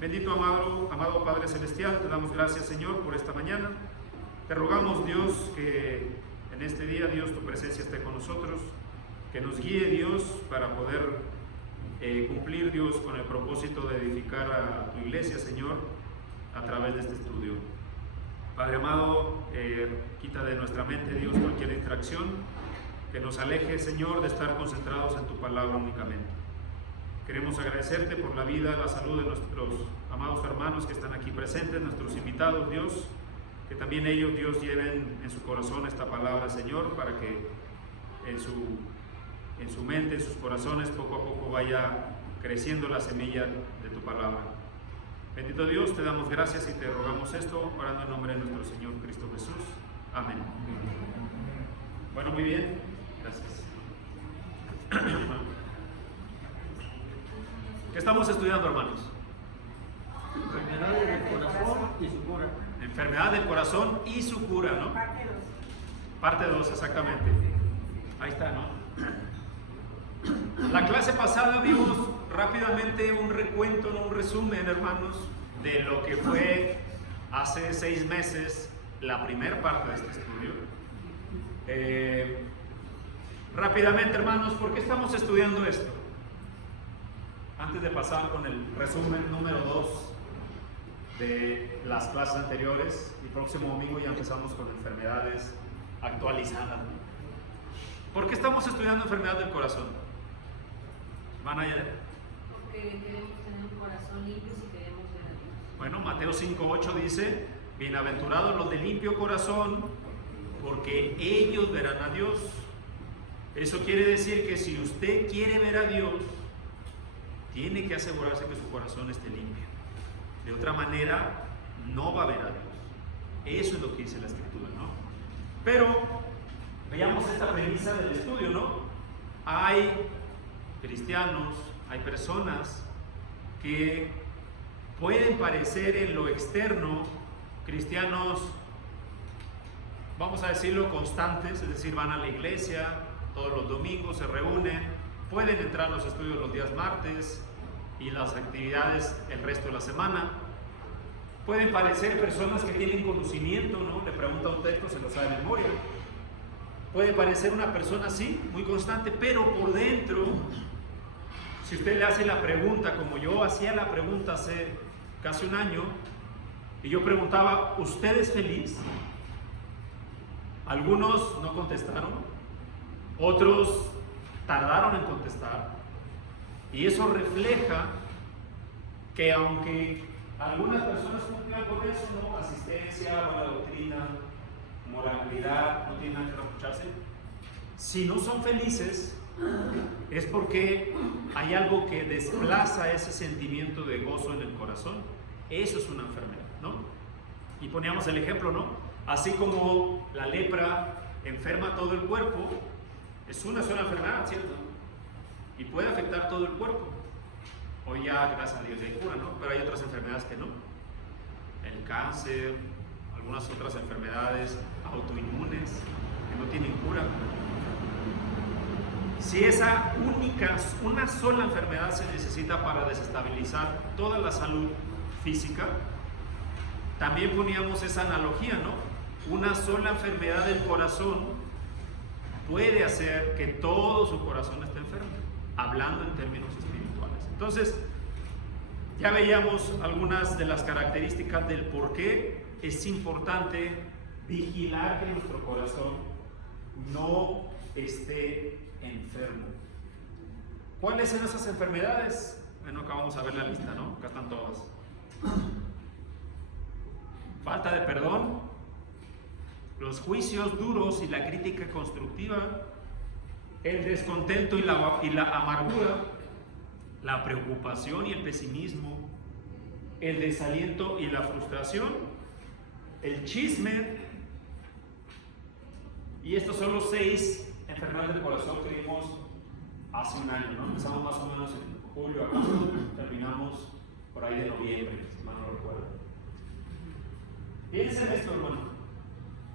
Bendito amado Padre Celestial, te damos gracias, Señor, por esta mañana. Te rogamos, Dios, que en este día, Dios, tu presencia esté con nosotros, que nos guíe, Dios, para poder cumplir, Dios, con el propósito de edificar a tu iglesia, Señor, a través de este estudio. Padre amado, quita de nuestra mente, Dios, cualquier distracción que nos aleje, Señor, de estar concentrados en tu palabra únicamente. Queremos agradecerte por la vida, la salud de nuestros amados hermanos que están aquí presentes, nuestros invitados, Dios, que también ellos, Dios, lleven en su corazón esta palabra, Señor, para que en su mente, en sus corazones, poco a poco vaya creciendo la semilla de tu palabra. Bendito Dios, te damos gracias y te rogamos esto, orando en nombre de nuestro Señor Cristo Jesús. Amén. Bueno, muy bien. Gracias. ¿Qué estamos estudiando, hermanos? Enfermedades del corazón y su cura. Enfermedad del corazón y su cura, ¿no? Parte 2. Parte 2, exactamente. Ahí está, ¿no? La clase pasada vimos rápidamente un recuento, ¿no? Un resumen, hermanos, de lo que fue hace 6 meses la primera parte de este estudio. Rápidamente, hermanos, ¿por qué estamos estudiando esto? Antes de pasar con el resumen número 2 de las clases anteriores, el próximo domingo ya empezamos con enfermedades actualizadas. ¿Por qué estamos estudiando enfermedad del corazón? ¿Van a ir? Porque queremos tener un corazón limpio si queremos ver a Dios. Bueno, Mateo 5:8 dice: bienaventurados los de limpio corazón, porque ellos verán a Dios. Eso quiere decir que si usted quiere ver a Dios, tiene que asegurarse que su corazón esté limpio. De otra manera, no va a ver a Dios. Eso es lo que dice la Escritura, ¿no? Pero veamos esta premisa del estudio, ¿no? Hay cristianos, hay personas que pueden parecer en lo externo cristianos, vamos a decirlo, constantes, es decir, van a la iglesia todos los domingos, se reúnen, pueden entrar a los estudios los días martes y las actividades el resto de la semana. Pueden parecer personas que tienen conocimiento, ¿no? Le pregunta un texto, se lo sabe de memoria. Puede parecer una persona así, muy constante, pero por dentro, si usted le hace la pregunta, como yo hacía la pregunta hace casi un año, y yo preguntaba, ¿usted es feliz? Algunos no contestaron, otros tardaron en contestar, y eso refleja que aunque algunas personas cumplan con eso, ¿no? Asistencia, buena doctrina, moralidad, no tienen nada que reprocharse, si no son felices, es porque hay algo que desplaza ese sentimiento de gozo en el corazón. Eso es una enfermedad, ¿no? Y poníamos el ejemplo, ¿no? Así como la lepra enferma todo el cuerpo, es una sola enfermedad, ¿cierto? Y puede afectar todo el cuerpo. Hoy ya, gracias a Dios, ya hay cura, ¿no? Pero hay otras enfermedades que no. El cáncer, algunas otras enfermedades autoinmunes que no tienen cura. Si una sola enfermedad se necesita para desestabilizar toda la salud física, también poníamos esa analogía, ¿no? Una sola enfermedad del corazón puede hacer que todo su corazón esté enfermo, hablando en términos espirituales. Entonces, ya veíamos algunas de las características del por qué es importante vigilar que nuestro corazón no esté enfermo. ¿Cuáles son esas enfermedades? Bueno, acá vamos a ver la lista, ¿no? Acá están todas. Falta de perdón, los juicios duros y la crítica constructiva, el descontento y la amargura, la preocupación y el pesimismo, el desaliento y la frustración, el chisme. Y estos son los 6 enfermedades del corazón que vimos hace un año, ¿no? Empezamos más o menos en julio, agosto, terminamos por ahí de noviembre, si mal no recuerdo. Piensen esto,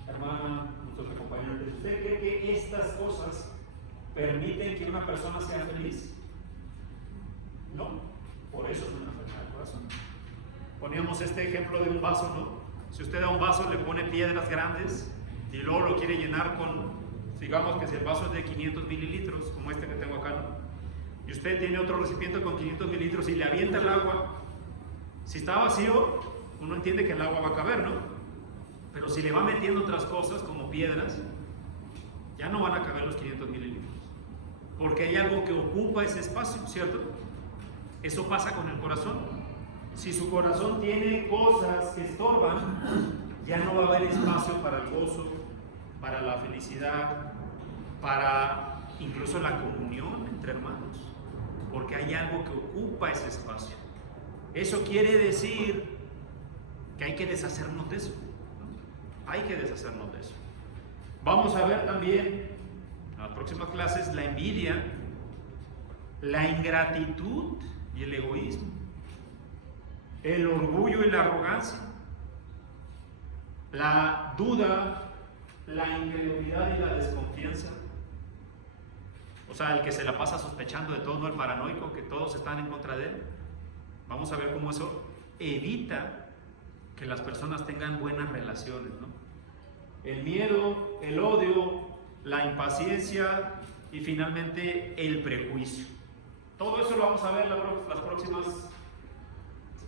hermana, nuestros acompañantes. ¿Usted cree que estas cosas permiten que una persona sea feliz? No, por eso es una enfermedad del corazón. Poníamos este ejemplo de un vaso, ¿no? Si usted a un vaso le pone piedras grandes y luego lo quiere llenar con, digamos que si el vaso es de 500 mililitros, como este que tengo acá, ¿no? Y usted tiene otro recipiente con 500 mililitros y le avienta el agua, si está vacío, uno entiende que el agua va a caber, ¿no? Pero si le va metiendo otras cosas como piedras, ya no van a caber los 500 mililitros, porque hay algo que ocupa ese espacio, ¿cierto? Eso pasa con el corazón. Si su corazón tiene cosas que estorban, ya no va a haber espacio para el gozo, para la felicidad, para incluso la comunión entre hermanos, porque hay algo que ocupa ese espacio. Eso quiere decir que hay que deshacernos de eso, ¿no? Hay que deshacernos de eso. Vamos a ver también en las próximas clases la envidia, la ingratitud y el egoísmo, el orgullo y la arrogancia, la duda, la incredulidad y la desconfianza. O sea, el que se la pasa sospechando de todo, no el paranoico, que todos están en contra de él. Vamos a ver cómo eso evita que las personas tengan buenas relaciones, ¿no? El miedo, el odio, la impaciencia y finalmente el prejuicio. Todo eso lo vamos a ver las próximas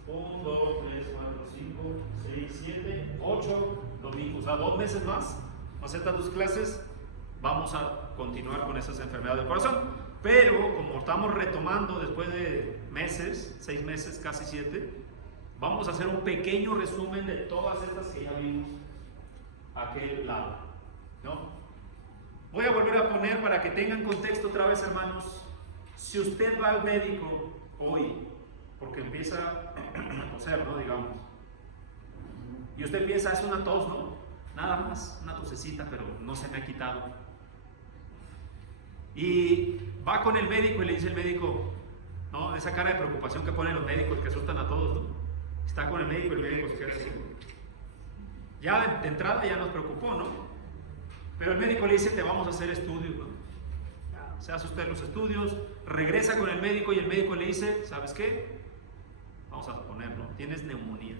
1, 2, 3, 4, 5, 6, 7, 8 domingos. O sea, 2 meses más. Acepta tus clases. Vamos a continuar con esas enfermedades del corazón. Pero como estamos retomando después de meses, 6 meses, casi 7, vamos a hacer un pequeño resumen de todas estas que ya vimos a aquel lado, ¿no? Voy a volver a poner para que tengan contexto otra vez, hermanos. Si usted va al médico hoy, porque empieza a toser, ¿no? Digamos, y usted piensa, es una tos, ¿no? Nada más, una tosecita, pero no se me ha quitado. Y va con el médico y le dice el médico, ¿no? Esa cara de preocupación que ponen los médicos que asustan a todos, ¿no? Está con el médico y el médico se queda así. Ya de entrada ya nos preocupó, ¿no? Pero el médico le dice, te vamos a hacer estudios, ¿no? Se hace usted los estudios, regresa con el médico y el médico le dice, ¿sabes qué? Vamos a suponerlo, tienes neumonía.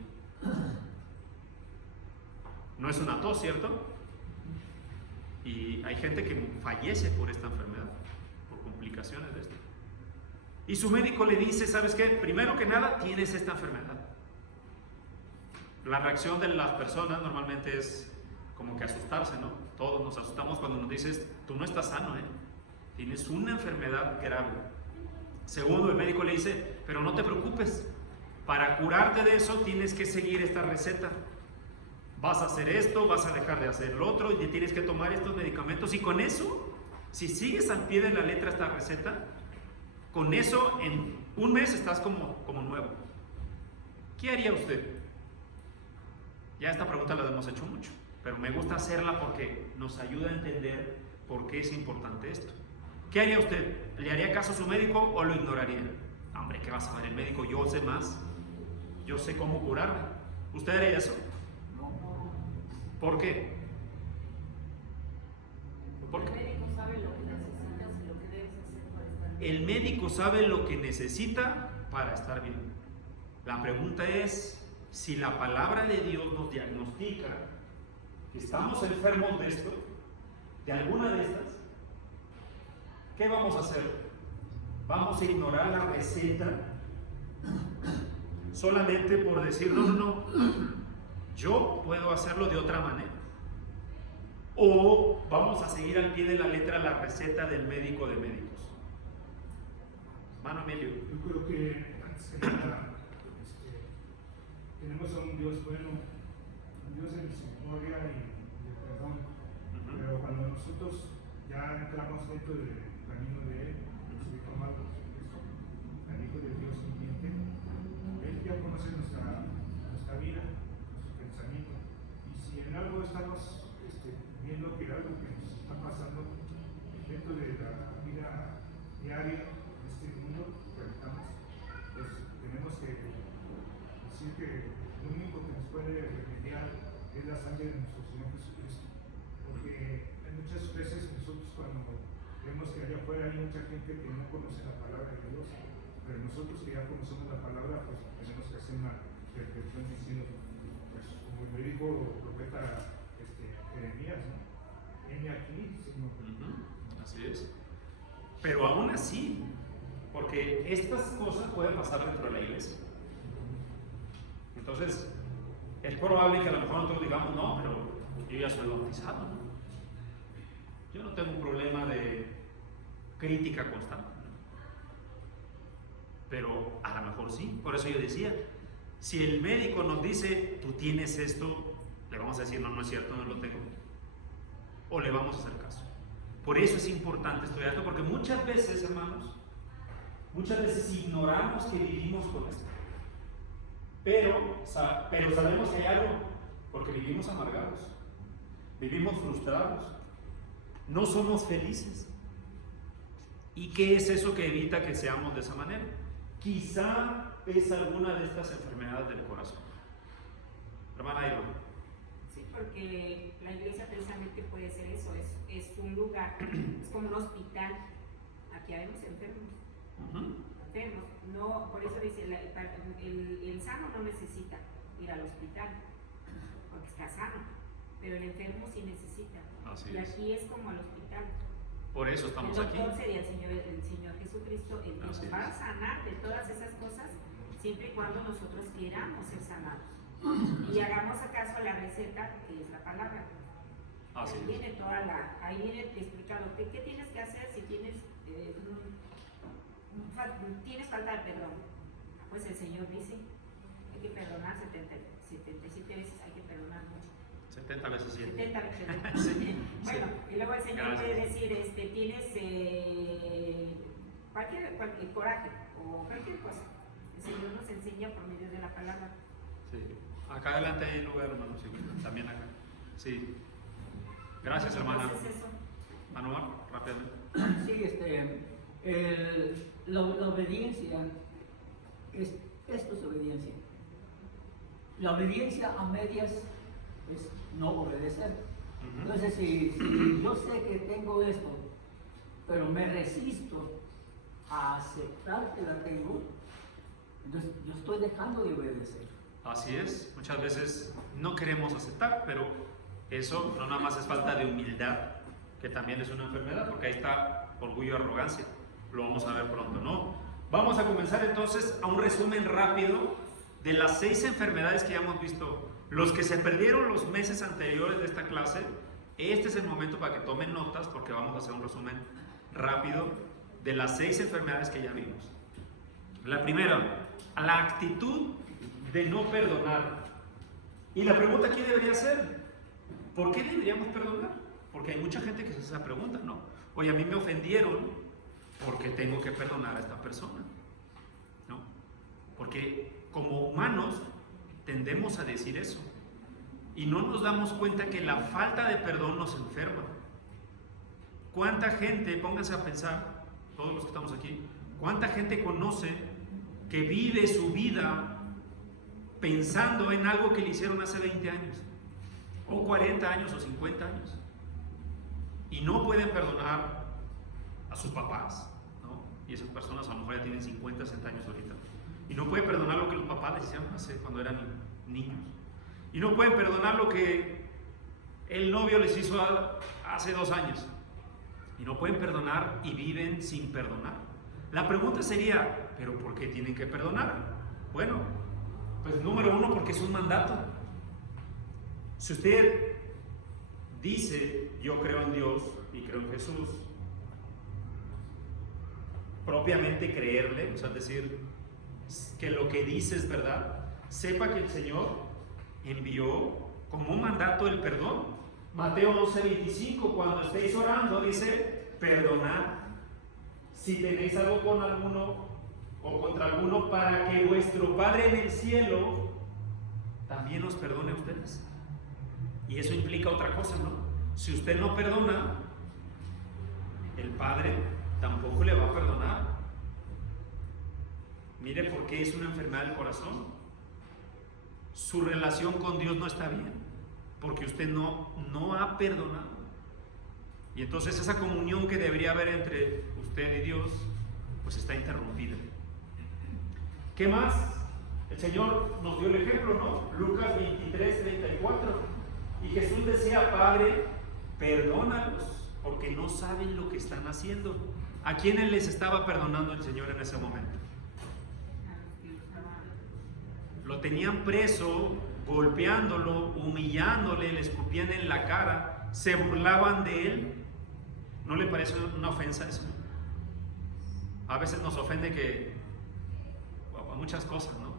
No es una tos, ¿cierto? Y hay gente que fallece por esta enfermedad, por complicaciones de esto. Y su médico le dice, ¿sabes qué? Primero que nada, tienes esta enfermedad. La reacción de las personas normalmente es como que asustarse, ¿no? Todos nos asustamos cuando nos dices, tú no estás sano, ¿eh? Tienes una enfermedad grave. Segundo, el médico le dice, pero no te preocupes, para curarte de eso tienes que seguir esta receta. Vas a hacer esto, vas a dejar de hacer lo otro y tienes que tomar estos medicamentos. Y con eso, si sigues al pie de la letra esta receta, con eso en un mes estás como nuevo. ¿Qué haría usted? Ya esta pregunta la hemos hecho mucho, pero me gusta hacerla porque nos ayuda a entender por qué es importante esto. ¿Qué haría usted? ¿Le haría caso a su médico o lo ignoraría? Hombre, ¿qué va a saber el médico? Yo sé más. Yo sé cómo curarme. ¿Usted haría eso? ¿Por qué? ¿Por qué? El médico sabe lo que necesitas para estar bien. La pregunta es, si la palabra de Dios nos diagnostica que estamos enfermos de esto, de alguna de estas, ¿qué vamos a hacer? ¿Vamos a ignorar la receta solamente por decir, no, yo puedo hacerlo de otra manera? ¿O vamos a seguir al pie de la letra la receta del médico de médicos? Hermano Emilio. Yo creo que antes que nada, tenemos a un Dios bueno, un Dios de misericordia y de perdón. Pero cuando nosotros ya entramos dentro del camino de Él, de tomar al Hijo de Dios viviente, Él ya conoce nuestra vida, nuestro pensamiento. Y si en algo estamos viendo que algo que nos está pasando dentro de la vida diaria de este mundo que habitamos, pues tenemos que decir que lo único que nos puede remediar es la sangre de nuestro Señor Jesucristo. Porque muchas veces nosotros cuando vemos que allá afuera hay mucha gente que no conoce la palabra de Dios, pero nosotros que ya conocemos la palabra, pues tenemos que hacer una que están diciendo, pues como le dijo el profeta Jeremías, ¿no? Heme aquí, Señor. Así es. Pero aún así, porque estas cosas pueden pasar dentro de la iglesia. Entonces, es probable que a lo mejor nosotros digamos, no, pero yo ya soy bautizado, ¿no? Yo no tengo un problema de crítica constante, ¿no? Pero a lo mejor sí. Por eso yo decía, si el médico nos dice, tú tienes esto, le vamos a decir, no, no es cierto, no lo tengo. O le vamos a hacer caso. Por eso es importante estudiar esto, porque muchas veces, hermanos, muchas veces ignoramos que vivimos con esto. Pero sabemos que hay algo, porque vivimos amargados, vivimos frustrados, no somos felices. ¿Y qué es eso que evita que seamos de esa manera? Quizá es alguna de estas enfermedades del corazón. Hermana Irma. Sí, porque la iglesia precisamente puede ser eso, es un lugar, es como un hospital. Aquí habemos enfermos. Enfermos. No, por eso dice, el sano no necesita ir al hospital, porque está sano, pero el enfermo sí necesita. Así y es. Aquí es como el hospital. Por eso estamos aquí. El doctor sería el Señor Jesucristo, el que Así nos va a es. sanar de todas esas cosas, siempre y cuando nosotros queramos ser sanados. Y hagamos acaso a la receta, que es la palabra. Así Ahí es. viene ahí viene explicado qué tienes que hacer si tienes tienes falta de perdón. Pues el Señor dice, hay que perdonar 77 veces, hay que perdonar mucho. 70 veces 7. 70 veces. Sí, Bueno, sí. y luego el Señor Gracias. puede decir, tienes cualquier coraje o cualquier cosa. El Señor nos enseña por medio de la palabra. Sí. Acá adelante hay lugar, hermano, sí, también acá. Sí. Gracias, hermana. Entonces eso. Anuar, rápidamente. Sí, la obediencia, esto es obediencia. La obediencia a medias es no obedecer. Entonces, si yo sé que tengo esto, pero me resisto a aceptar que la tengo, entonces yo estoy dejando de obedecer. Así es, muchas veces no queremos aceptar, pero eso no nada más es falta de humildad, que también es una enfermedad, porque ahí está orgullo y arrogancia. Lo vamos a ver pronto, ¿no? Vamos a comenzar entonces a un resumen rápido de las 6 enfermedades que ya hemos visto. Los que se perdieron los meses anteriores de esta clase, este es el momento para que tomen notas, porque vamos a hacer un resumen rápido de las 6 enfermedades que ya vimos. La primera, la actitud de no perdonar. Y la pregunta aquí debería ser, ¿por qué deberíamos perdonar? Porque hay mucha gente que se hace esa pregunta, ¿no? Oye, a mí me ofendieron, ¿por qué tengo que perdonar a esta persona? ¿No? Porque como humanos tendemos a decir eso. Y no nos damos cuenta que la falta de perdón nos enferma. ¿Cuánta gente, pónganse a pensar, todos los que estamos aquí, cuánta gente conoce que vive su vida pensando en algo que le hicieron hace 20 años, o 40 años, o 50 años, y no pueden perdonar a sus papás, ¿no? Y esas personas a lo mejor ya tienen 50, 60 años ahorita, y no pueden perdonar lo que los papás les hicieron hace cuando eran niños, y no pueden perdonar lo que el novio les hizo hace 2 años, y no pueden perdonar y viven sin perdonar. La pregunta sería, ¿pero por qué tienen que perdonar? Bueno, pues número 1, porque es un mandato. Si usted dice, yo creo en Dios y creo en Jesús, propiamente creerle, o sea, decir que lo que dice es verdad, sepa que el Señor envió como un mandato el perdón. Mateo 11:25, cuando estéis orando, dice, perdonad si tenéis algo con alguno o contra alguno, para que vuestro Padre en el cielo también os perdone a ustedes. Y eso implica otra cosa, ¿no? Si usted no perdona, el Padre tampoco le va a perdonar. Mire por qué es una enfermedad del corazón. Su relación con Dios no está bien, porque usted no ha perdonado. Y entonces esa comunión que debería haber entre usted y Dios, pues está interrumpida. ¿Qué más? El Señor nos dio el ejemplo, ¿no? Lucas 23, 34. Y Jesús decía: Padre, perdónalos, porque no saben lo que están haciendo. ¿A quiénes les estaba perdonando el Señor en ese momento? Lo tenían preso, golpeándolo, humillándole, le escupían en la cara, se burlaban de él. ¿No le parece una ofensa eso? A veces nos ofende que a muchas cosas, ¿no?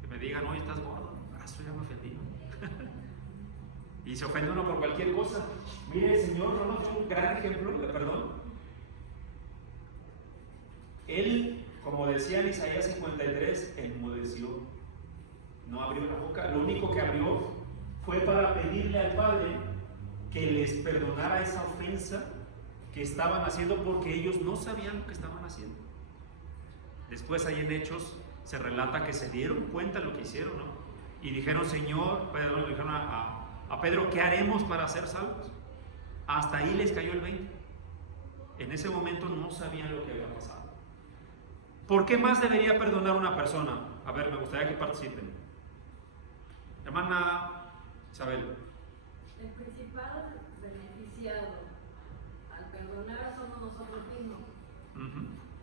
Que me digan: oye, estás gordo. Eso ya me ofendí, ¿no? Y se ofende uno por cualquier cosa. Mire, el Señor no nos dio un gran ejemplo de perdón. Él, como decía en Isaías 53, enmudeció, no abrió la boca. Lo único que abrió fue para pedirle al Padre que les perdonara esa ofensa que estaban haciendo, porque ellos no sabían lo que estaban haciendo. Después, ahí en Hechos se relata que se dieron cuenta de lo que hicieron, ¿no? Y dijeron: Señor, le dijeron a Pedro: ¿qué haremos para ser salvos? Hasta ahí les cayó el 20. En ese momento no sabían lo que había pasado. ¿Por qué más debería perdonar una persona? A ver, me gustaría que participen. Hermana Isabel. El principal beneficiado al perdonar somos nosotros mismos.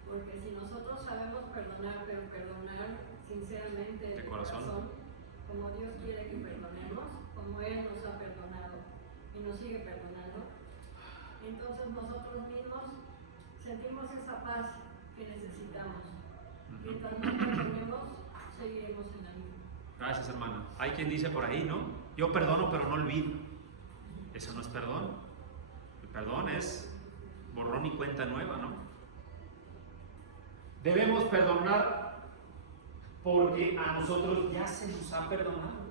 Porque si nosotros sabemos perdonar, pero perdonar sinceramente de corazón, como Dios quiere que perdonemos, como Él nos ha perdonado y nos sigue perdonando, entonces nosotros mismos sentimos esa paz que necesitamos. Mientras no perdonemos, seguiremos en la misma. Gracias, hermana. Hay quien dice por ahí, ¿no? Yo perdono pero no olvido. Eso no es perdón. El perdón es borrón y cuenta nueva, ¿no? Debemos perdonar porque a nosotros ya se nos ha perdonado.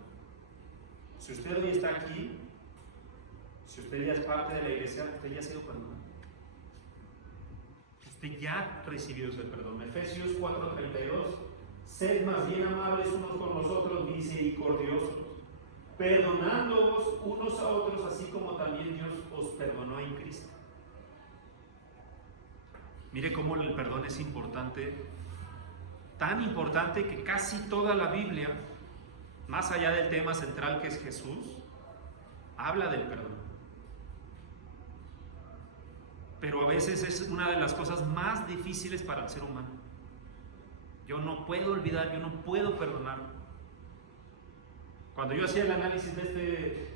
Si usted hoy está aquí, si usted ya es parte de la iglesia, usted ya ha sido perdonado. Usted ya recibió ese perdón. Efesios 4:32: sed más bien amables unos con los otros, misericordiosos, perdonándoos unos a otros, así como también Dios os perdonó en Cristo. Mire cómo el perdón es importante, tan importante que casi toda la Biblia, más allá del tema central que es Jesús, habla del perdón. Pero a veces es una de las cosas más difíciles para el ser humano. Yo no puedo olvidar, yo no puedo perdonar. Cuando yo hacía el análisis de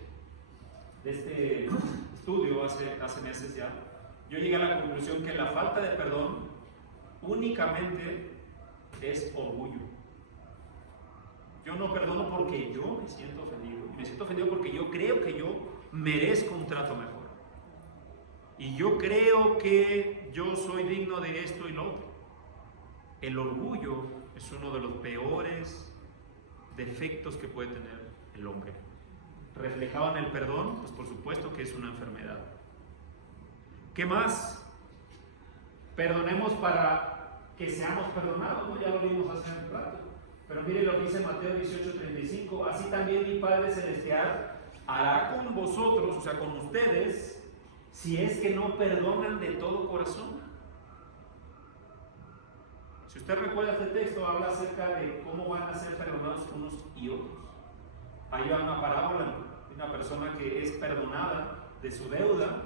este estudio hace meses ya, yo llegué a la conclusión que la falta de perdón únicamente es orgullo. Yo no perdono porque yo me siento ofendido. Me siento ofendido porque yo creo que yo merezco un trato mejor. Y yo creo que yo soy digno de esto y lo otro. El orgullo es uno de los peores defectos que puede tener el hombre. Reflejado en el perdón, pues por supuesto que es una enfermedad. ¿Qué más? Perdonemos para que seamos perdonados, ¿no? Ya lo vimos hace un rato. Pero mire lo que dice Mateo 18:35: así también mi Padre Celestial hará con vosotros, o sea, con ustedes, si es que no perdonan de todo corazón. Si usted recuerda este texto, habla acerca de cómo van a ser perdonados unos y otros. Hay una parábola de una persona que es perdonada de su deuda,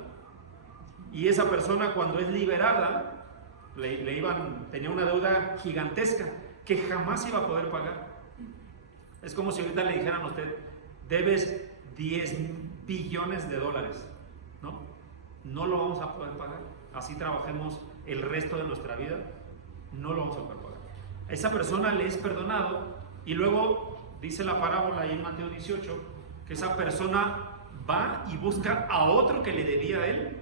y esa persona, cuando es liberada, tenía una deuda gigantesca que jamás iba a poder pagar. Es como si ahorita le dijeran a usted: debes 10 billones de dólares, ¿no? No lo vamos a poder pagar. Así trabajemos el resto de nuestra vida, no lo vamos a poder pagar. A esa persona le es perdonado, y luego dice la parábola ahí en Mateo 18 que esa persona va y busca a otro que le debía a él.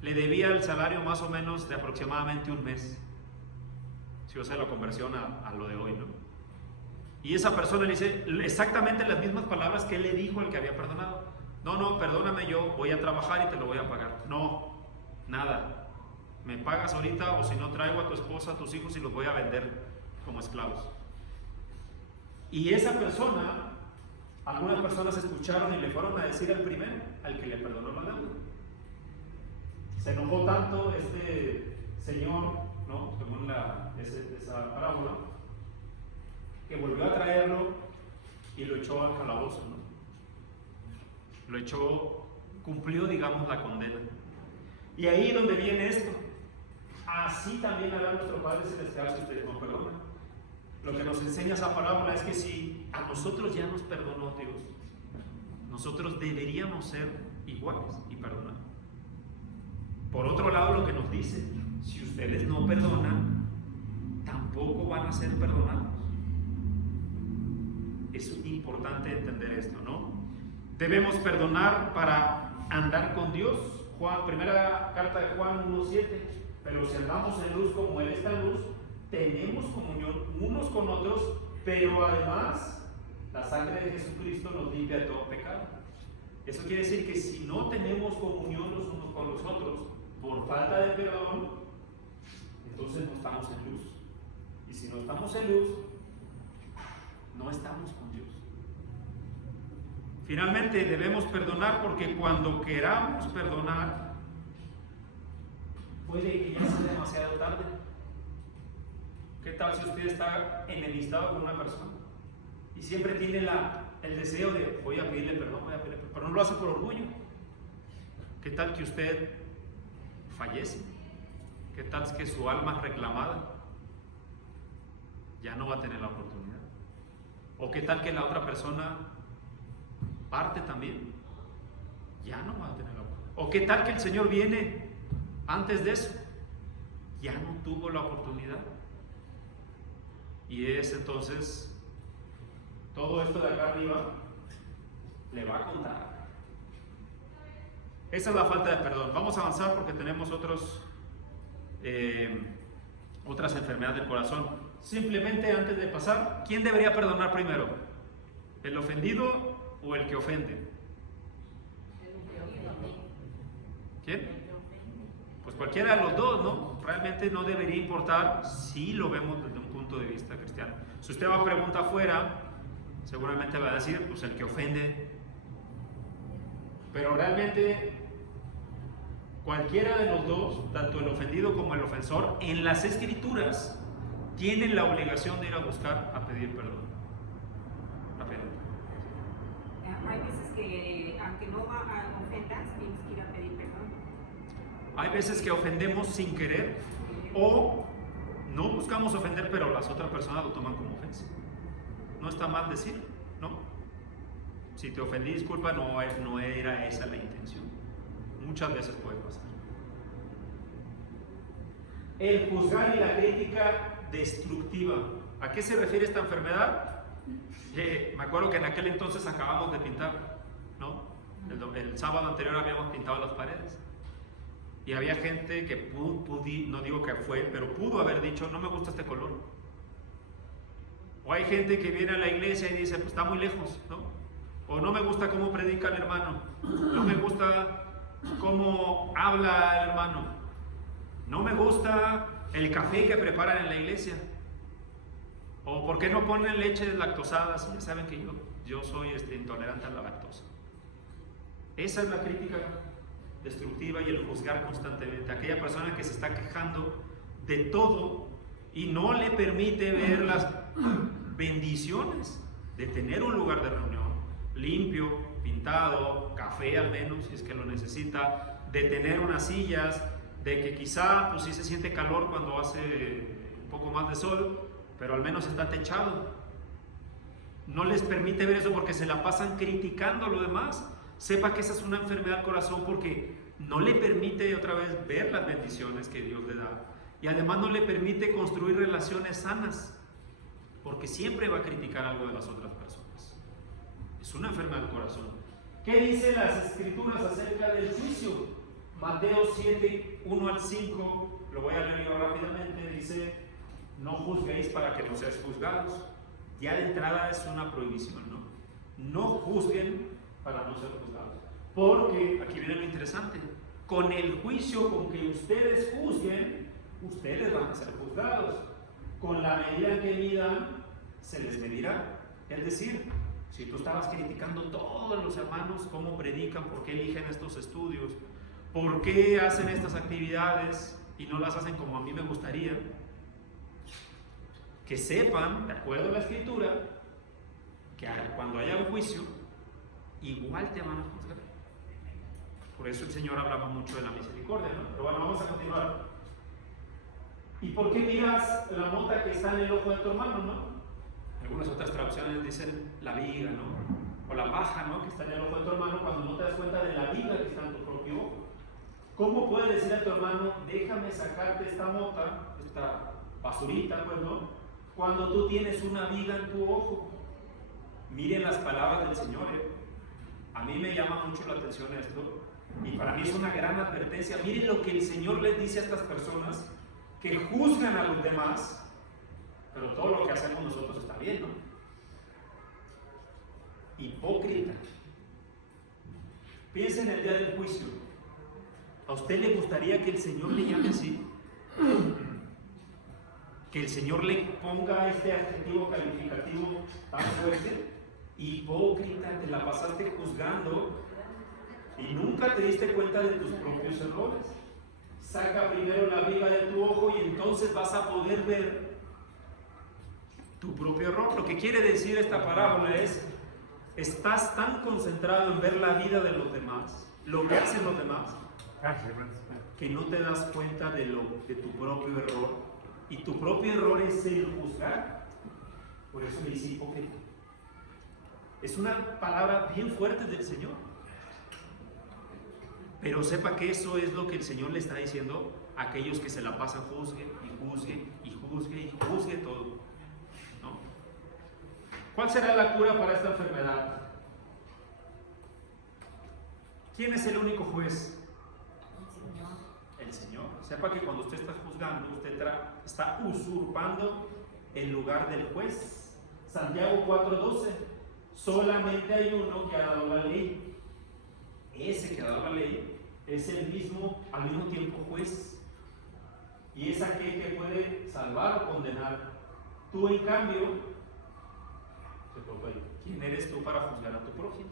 Le debía el salario más o menos de aproximadamente un mes, si o sea la conversión a lo de hoy, ¿no? Y esa persona le dice exactamente las mismas palabras que él le dijo al que había perdonado: no, perdóname, yo voy a trabajar y te lo voy a pagar. No, nada, me pagas ahorita, o si no traigo a tu esposa, a tus hijos y los voy a vender como esclavos. Y esa persona, algunas personas escucharon y le fueron a decir al primero, al que le perdonó la deuda. Se enojó tanto este señor, ¿no?, según esa parábola, que volvió a traerlo y lo echó al calabozo, ¿no? Lo echó, cumplió, digamos, la condena. Y ahí es donde viene esto. Así también hará nuestro Padre Celestial si ustedes no perdonan. Lo que nos enseña esa parábola es que si a nosotros ya nos perdonó Dios, nosotros deberíamos ser iguales y perdonar. Por otro lado, lo que nos dice, si ustedes no perdonan, tampoco van a ser perdonados. Es importante entender esto, ¿no? Debemos perdonar para andar con Dios. Primera carta de Juan 1:7. Pero si andamos en luz como Él está en luz, tenemos comunión unos con otros, pero además la sangre de Jesucristo nos limpia de todo pecado. Eso quiere decir que si no tenemos comunión los unos con los otros por falta de perdón, entonces no estamos en luz. Y si no estamos en luz, no estamos con Dios. Finalmente debemos perdonar porque cuando queramos perdonar, puede que ya sea demasiado tarde. ¿Qué tal si usted está enemistado con una persona y siempre tiene el deseo de voy a pedirle perdón, pero no lo hace por orgullo? ¿Qué tal que usted fallece? ¿Qué tal que su alma es reclamada? Ya no va a tener la oportunidad. ¿O qué tal que la otra persona parte también? Ya no va a tener la oportunidad. ¿O qué tal que el Señor viene antes de eso? Ya no tuvo la oportunidad. Y es entonces, todo esto de acá arriba le va a contar. Esa es la falta de perdón. Vamos a avanzar porque tenemos otras enfermedades del corazón. Simplemente antes de pasar, ¿quién debería perdonar primero? ¿El ofendido o el que ofende? ¿Quién? Pues cualquiera de los dos, ¿no? Realmente no debería importar si lo vemos desde un punto de vista cristiano. Si usted va a preguntar afuera, seguramente va a decir, pues el que ofende. Pero realmente cualquiera de los dos, tanto el ofendido como el ofensor, en las Escrituras tienen la obligación de ir a buscar a pedir perdón. Hay veces que, aunque no ofendas, tienes que ir a pedir perdón. Hay veces que ofendemos sin querer o no buscamos ofender, pero las otras personas lo toman como ofensa. No está mal decir, ¿no? Si te ofendí, disculpa, no era esa la intención. Muchas veces puede pasar. El juzgar y la crítica destructiva. ¿A qué se refiere esta enfermedad? Me acuerdo que en aquel entonces acabamos de pintar, ¿no? El sábado anterior habíamos pintado las paredes. Y había gente que no digo que fue, pero pudo haber dicho, no me gusta este color. O hay gente que viene a la iglesia y dice, pues está muy lejos, ¿no? O no me gusta cómo predica el hermano. No me gusta cómo habla el hermano. No me gusta el café que preparan en la iglesia. O por qué no ponen leche deslactosada, si ya saben que yo soy intolerante a la lactosa. Esa es la crítica destructiva y el juzgar constantemente. Aquella persona que se está quejando de todo y no le permite ver las bendiciones de tener un lugar de reunión limpio, pintado, café al menos si es que lo necesita, de tener unas sillas, de que quizá pues sí se siente calor cuando hace un poco más de sol, pero al menos está techado. No les permite ver eso porque se la pasan criticando a lo demás. Sepa que esa es una enfermedad del corazón porque no le permite otra vez ver las bendiciones que Dios le da. Y además no le permite construir relaciones sanas porque siempre va a criticar algo de las otras personas. Es una enfermedad del corazón. ¿Qué dicen las Escrituras acerca del juicio? Mateo 7, 1 al 5, lo voy a leer yo rápidamente, dice, no juzguéis para que no seáis juzgados. Ya de entrada es una prohibición, ¿no? No juzguen para no ser juzgados. Porque, aquí viene lo interesante, con el juicio con que ustedes juzguen, ustedes van a ser juzgados. Con la medida que midan, se les medirá. Es decir, si tú estabas criticando a todos los hermanos cómo predican, por qué eligen estos estudios, por qué hacen estas actividades y no las hacen como a mí me gustaría, que sepan, de acuerdo a la Escritura, que cuando haya un juicio, igual te van a juzgar. Por eso el Señor hablaba mucho de la misericordia, ¿no? Pero bueno, vamos a continuar. ¿Y por qué miras la mota que está en el ojo de tu hermano, no? Algunas otras traducciones dicen la viga, ¿no? O la paja, ¿no? Que está en el ojo de tu hermano cuando no te das cuenta de la viga que está en tu propio ojo. ¿Cómo puedes decir a tu hermano, déjame sacarte esta mota, esta basurita, pues, ¿no? Cuando tú tienes una viga en tu ojo? Miren las palabras del Señor, A mí me llama mucho la atención esto, y para mí es una gran advertencia. Miren lo que el Señor les dice a estas personas que juzgan a los demás, pero todo lo que hacemos nosotros está bien, ¿no? Hipócrita. Piensen en el día del juicio. ¿A usted le gustaría que el Señor le llame así? Que el Señor le ponga este adjetivo calificativo tan fuerte. Hipócrita, te la pasaste juzgando y nunca te diste cuenta de tus propios errores. Saca primero la viga de tu ojo y entonces vas a poder ver tu propio error. Lo que quiere decir esta parábola es, estás tan concentrado en ver la vida de los demás, lo que hacen los demás, que no te das cuenta de tu propio error. Y tu propio error es el juzgar. Por eso le dice hipócrita. Es una palabra bien fuerte del Señor. Pero sepa que eso es lo que el Señor le está diciendo a aquellos que se la pasan juzgue y juzgue y juzgue y juzgue todo, ¿no? ¿Cuál será la cura para esta enfermedad? ¿Quién es el único juez? El Señor. Sepa que cuando usted está juzgando, usted está usurpando el lugar del juez. Santiago 4:12. Solamente hay uno que ha dado la ley. Ese que ha dado la ley es el mismo, al mismo tiempo juez. Y es aquel que puede salvar o condenar. Tú, en cambio, ¿quién eres tú para juzgar a tu prójimo?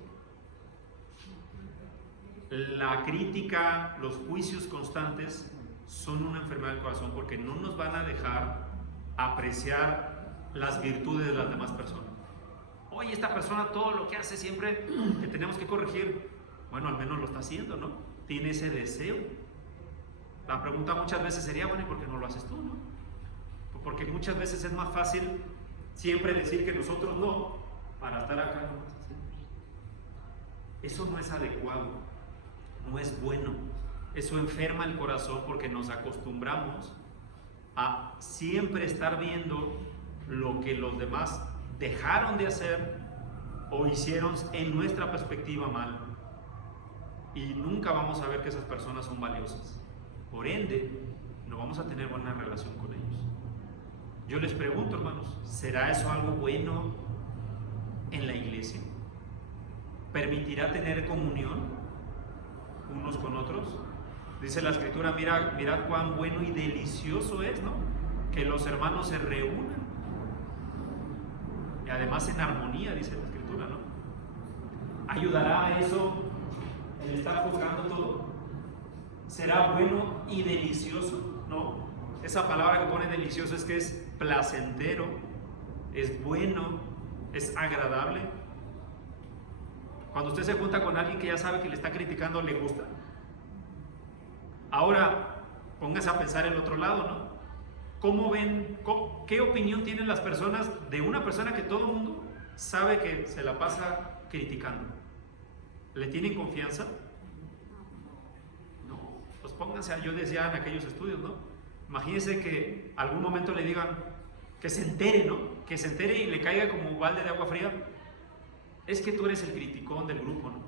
La crítica, los juicios constantes son una enfermedad del corazón porque no nos van a dejar apreciar las virtudes de las demás personas. Oye, esta persona todo lo que hace siempre que tenemos que corregir, bueno, al menos lo está haciendo, ¿no? Tiene ese deseo. La pregunta muchas veces sería, bueno, ¿y por qué no lo haces tú, no? Porque muchas veces es más fácil siempre decir que nosotros no, para estar acá nomás así. Eso no es adecuado, no es bueno. Eso enferma el corazón porque nos acostumbramos a siempre estar viendo lo que los demás dejaron de hacer o hicieron en nuestra perspectiva mal, y nunca vamos a ver que esas personas son valiosas. Por ende, no vamos a tener buena relación con ellos. Yo les pregunto, hermanos, ¿será eso algo bueno en la iglesia? ¿Permitirá tener comunión unos con otros? Dice la Escritura, mirad cuán bueno y delicioso es, ¿no?, que los hermanos se reúnan. Y además en armonía, dice la Escritura, ¿no? ¿Ayudará a eso el estar juzgando todo? ¿Será bueno y delicioso? No. Esa palabra que pone delicioso es que es placentero, es bueno, es agradable. Cuando usted se junta con alguien que ya sabe que le está criticando, ¿le gusta? Ahora, póngase a pensar el otro lado, ¿no? ¿Cómo ven, qué opinión tienen las personas de una persona que todo el mundo sabe que se la pasa criticando? ¿Le tienen confianza? No. Pues pónganse, yo decía en aquellos estudios, ¿no? Imagínense que algún momento le digan, que se entere, ¿no? Que se entere y le caiga como un balde de agua fría. Es que tú eres el criticón del grupo, ¿no?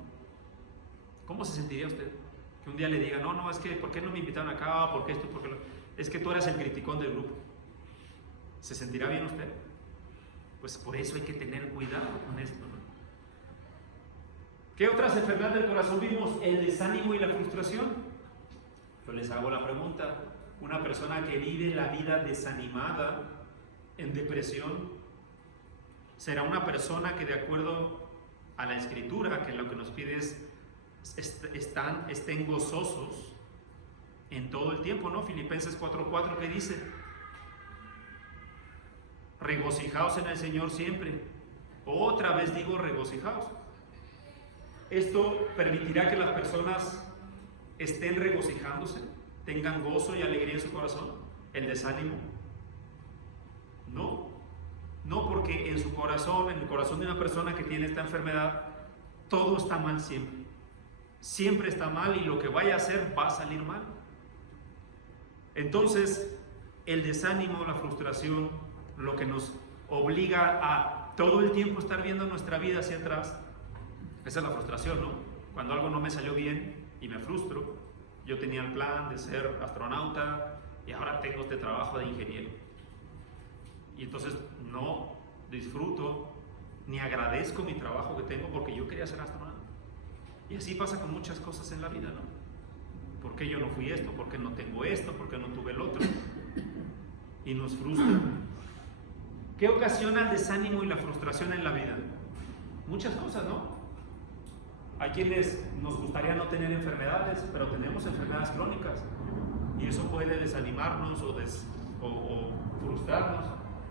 ¿Cómo se sentiría usted? Que un día le diga, no, es que, ¿por qué no me invitaron acá? ¿Por qué esto? ¿Por qué lo? Es que tú eres el criticón del grupo. ¿Se sentirá bien usted? Pues por eso hay que tener cuidado con esto, ¿no? ¿Qué otras enfermedades del corazón vimos? El desánimo y la frustración. Yo les hago la pregunta, una persona que vive la vida desanimada, en depresión, será una persona que, de acuerdo a la Escritura, que lo que nos pide es estén gozosos en todo el tiempo, ¿no? Filipenses 4:4, ¿qué dice? regocijaos en el Señor siempre. Otra vez digo regocijaos. Esto permitirá que las personas estén regocijándose, tengan gozo y alegría en su corazón. El desánimo, no, porque en su corazón, en el corazón de una persona que tiene esta enfermedad, todo está mal siempre. Siempre está mal y lo que vaya a hacer va a salir mal. Entonces, el desánimo, la frustración, lo que nos obliga a todo el tiempo estar viendo nuestra vida hacia atrás, esa es la frustración, ¿no? Cuando algo no me salió bien y me frustro. Yo tenía el plan de ser astronauta y ahora tengo este trabajo de ingeniero. Y entonces no disfruto ni agradezco mi trabajo que tengo porque yo quería ser astronauta. Y así pasa con muchas cosas en la vida, ¿no? ¿Por qué yo no fui esto? ¿Por qué no tengo esto? ¿Por qué no tuve el otro? Y nos frustra. ¿Qué ocasiona el desánimo y la frustración en la vida? Muchas cosas, ¿no? Hay quienes nos gustaría no tener enfermedades, pero tenemos enfermedades crónicas. Y eso puede desanimarnos o frustrarnos.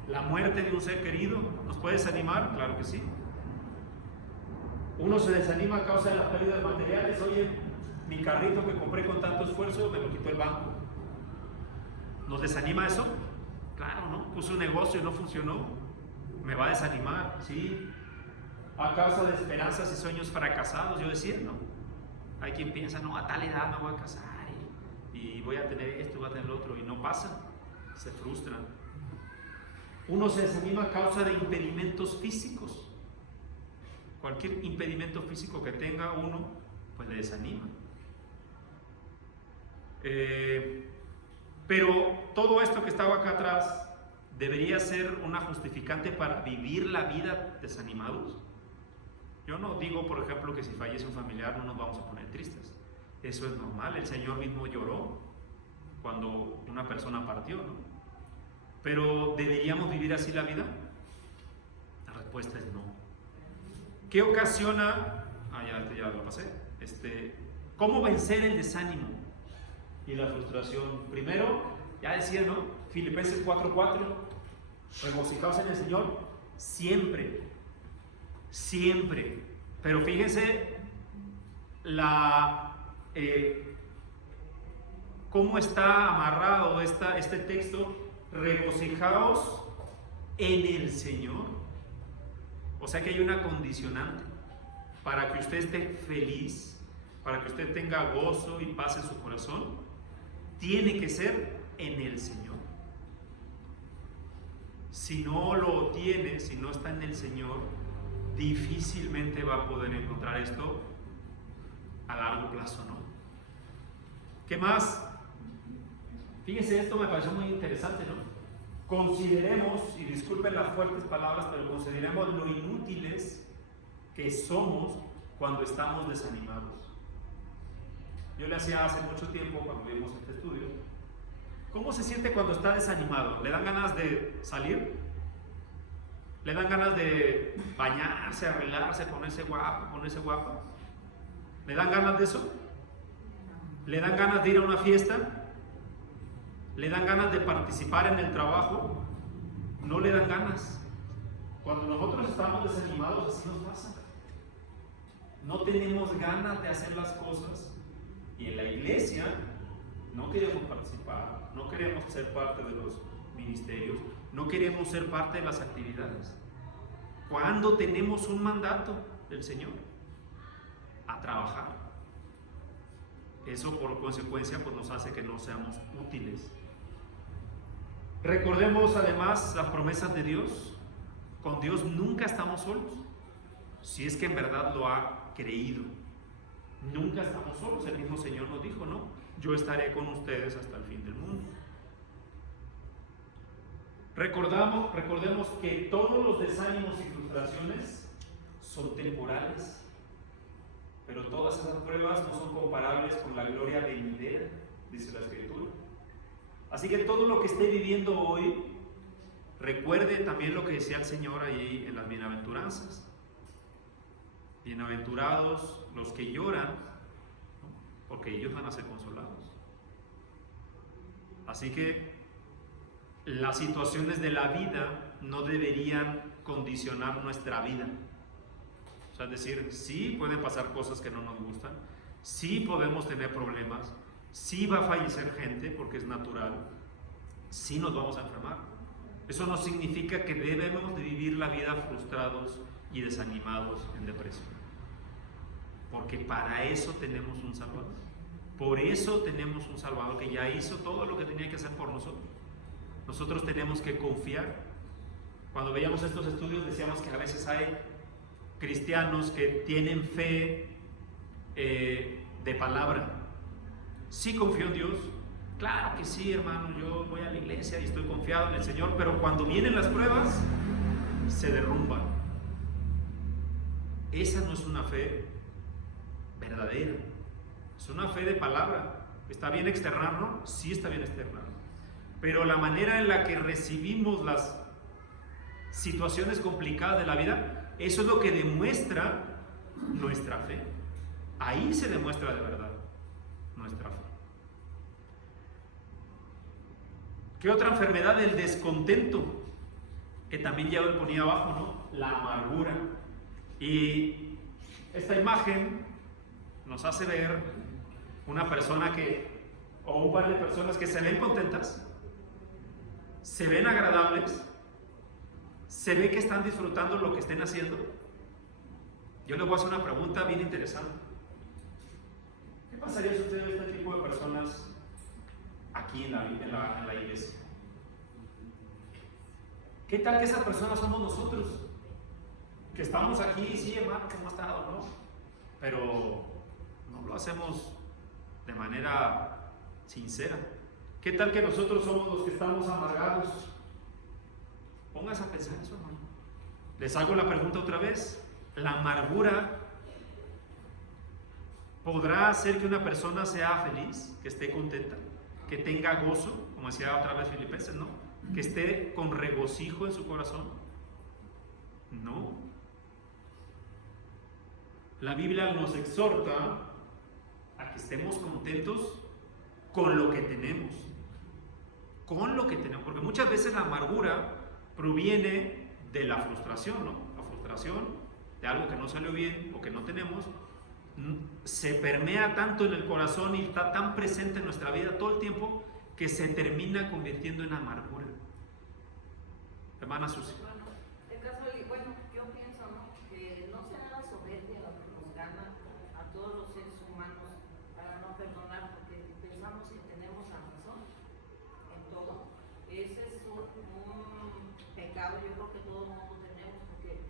La muerte de un ser querido nos puede desanimar, claro que sí. Uno se desanima a causa de las pérdidas materiales. Oye, mi carrito que compré con tanto esfuerzo me lo quitó el banco. ¿Nos desanima eso? Claro, ¿no? Puse un negocio y no funcionó. Me va a desanimar, sí. A causa de esperanzas y sueños fracasados, yo decía, ¿no? Hay quien piensa, no, a tal edad me voy a casar y voy a tener esto, voy a tener lo otro, y no pasa, se frustran. Uno se desanima a causa de impedimentos físicos. Cualquier impedimento físico que tenga uno, pues le desanima. Pero todo esto que estaba acá atrás debería ser una justificante para vivir la vida desanimados. Yo no digo, por ejemplo, que si fallece un familiar no nos vamos a poner tristes. Eso es normal. El Señor mismo lloró cuando una persona partió, ¿no? Pero ¿deberíamos vivir así la vida? La respuesta es no. ¿Qué ocasiona? Ya lo pasé. ¿Cómo vencer el desánimo y la frustración? Primero, ya decía, ¿no? Filipenses 4:4, regocijaos en el Señor siempre, siempre. Pero fíjense cómo está amarrado este texto, regocijaos en el Señor. O sea que hay una condicionante para que usted esté feliz, para que usted tenga gozo y paz en su corazón, tiene que ser en el Señor. Si no lo tiene, si no está en el Señor, difícilmente va a poder encontrar esto a largo plazo, ¿no? ¿Qué más? Fíjense, esto me pareció muy interesante, ¿no? Consideremos, y disculpen las fuertes palabras, pero consideremos lo inútiles que somos cuando estamos desanimados. Yo le hacía hace mucho tiempo, cuando vimos este estudio, ¿cómo se siente cuando está desanimado? ¿Le dan ganas de salir? ¿Le dan ganas de bañarse, arreglarse, ponerse guapo, ponerse guapa? ¿Le dan ganas de eso? ¿Le dan ganas de ir a una fiesta? ¿Le dan ganas de participar en el trabajo? No le dan ganas. Cuando nosotros estamos desanimados, así nos pasa. No tenemos ganas de hacer las cosas y en la iglesia no queremos participar, no queremos ser parte de los ministerios, no queremos ser parte de las actividades. ¿Cuándo tenemos un mandato del Señor? A trabajar. Eso por consecuencia pues nos hace que no seamos útiles. Recordemos además las promesas de Dios. Con Dios nunca estamos solos, si es que en verdad lo ha creído. Nunca estamos solos. El mismo Señor nos dijo, ¿no? Yo estaré con ustedes hasta el fin del mundo. Recordemos que todos los desánimos y frustraciones son temporales, pero todas esas pruebas no son comparables con la gloria venidera, dice la Escritura. Así que todo lo que esté viviendo hoy, recuerde también lo que decía el Señor ahí en las bienaventuranzas. Bienaventurados los que lloran, ¿no? Porque ellos van a ser consolados. Así que las situaciones de la vida no deberían condicionar nuestra vida. O sea, es decir, sí pueden pasar cosas que no nos gustan, sí podemos tener problemas, sí va a fallecer gente porque es natural, sí nos vamos a enfermar. Eso no significa que debemos de vivir la vida frustrados y desanimados en depresión. Porque para eso tenemos un Salvador. Por eso tenemos un Salvador que ya hizo todo lo que tenía que hacer por nosotros. Nosotros tenemos que confiar. Cuando veíamos estos estudios decíamos que a veces hay cristianos que tienen fe de palabra. Sí confío en Dios. Claro que sí, hermano, yo voy a la iglesia y estoy confiado en el Señor, pero cuando vienen las pruebas, se derrumban. Esa no es una fe verdadera. Es una fe de palabra. ¿Está bien externarlo? Sí está bien externarlo. Pero la manera en la que recibimos las situaciones complicadas de la vida, eso es lo que demuestra nuestra fe. Ahí se demuestra de verdad nuestra fe. ¿Qué otra enfermedad? El descontento, que también ya lo ponía abajo, ¿no? La amargura. Y esta imagen nos hace ver una persona o un par de personas que se ven contentas, se ven agradables, se ve que están disfrutando lo que estén haciendo. Yo les voy a hacer una pregunta bien interesante. ¿Qué pasaría si usted ve este tipo de personas aquí en la iglesia? ¿Qué tal que esas personas somos nosotros? Que estamos aquí, sí, hermano, ¿cómo ha estado, no? Pero no lo hacemos de manera sincera. ¿Qué tal que nosotros somos los que estamos amargados? Póngase a pensar eso, hermano. Les hago la pregunta otra vez. ¿La amargura podrá hacer que una persona sea feliz, que esté contenta, que tenga gozo, como decía otra vez Filipenses, ¿no? Que esté con regocijo en su corazón? No. La Biblia nos exhorta a que estemos contentos con lo que tenemos. Con lo que tenemos. Porque muchas veces la amargura proviene de la frustración, ¿no? La frustración de algo que no salió bien o que no tenemos, se permea tanto en el corazón y está tan presente en nuestra vida todo el tiempo que se termina convirtiendo en amargura. Hermana Susi. Bueno, yo pienso, ¿no? Que no será la soberbia lo que nos gana a todos los seres humanos para no perdonar, porque pensamos que tenemos la razón en todo. Ese es un pecado, yo creo que todo el mundo tenemos, porque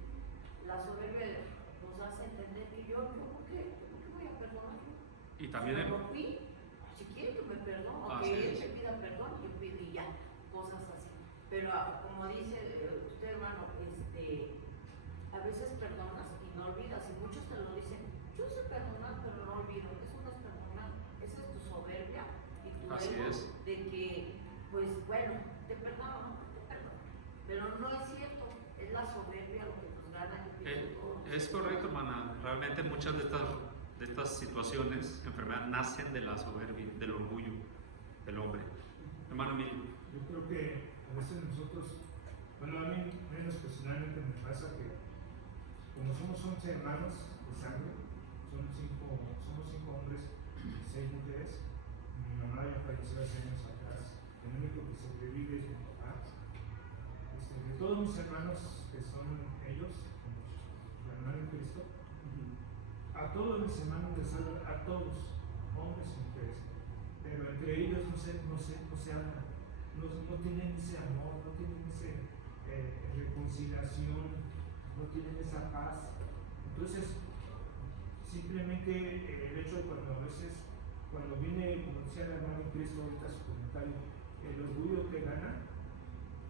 la soberbia nos hace entender que yo ¿por qué voy a perdonar? Y también si lo fui, si quiere que me perdone, o que él me pida perdón, yo pido y ya, cosas así. Pero como dice usted, hermano, a veces perdonas y no olvidas, y muchos te lo dicen, yo sé perdonar pero no olvido. Eso no es perdonar, esa es tu soberbia y tu ego de que, pues bueno, te perdono, no te perdono, pero no es cierto, es la soberbia lo que nos gana. Es correcto, hermana. Realmente muchas de estas situaciones, enfermedades, nacen de la soberbia, del orgullo del hombre. Hermano mío. Yo creo que a veces nosotros, bueno, a mí menos personalmente me pasa que como somos 11 hermanos de sangre, somos 5 hombres y 6 mujeres. Mi mamá ya falleció hace años atrás, el único que sobrevive es mi papá. De todos mis hermanos que son ellos, la hermana en Cristo, a todos mis hermanos les hablo, a todos, hombres y mujeres, pero entre ellos no se hablan, no tienen ese amor, no tienen esa reconciliación, no tienen esa paz. Entonces, simplemente el hecho de cuando viene, como decía la hermana en Cristo ahorita su comentario, el orgullo que gana,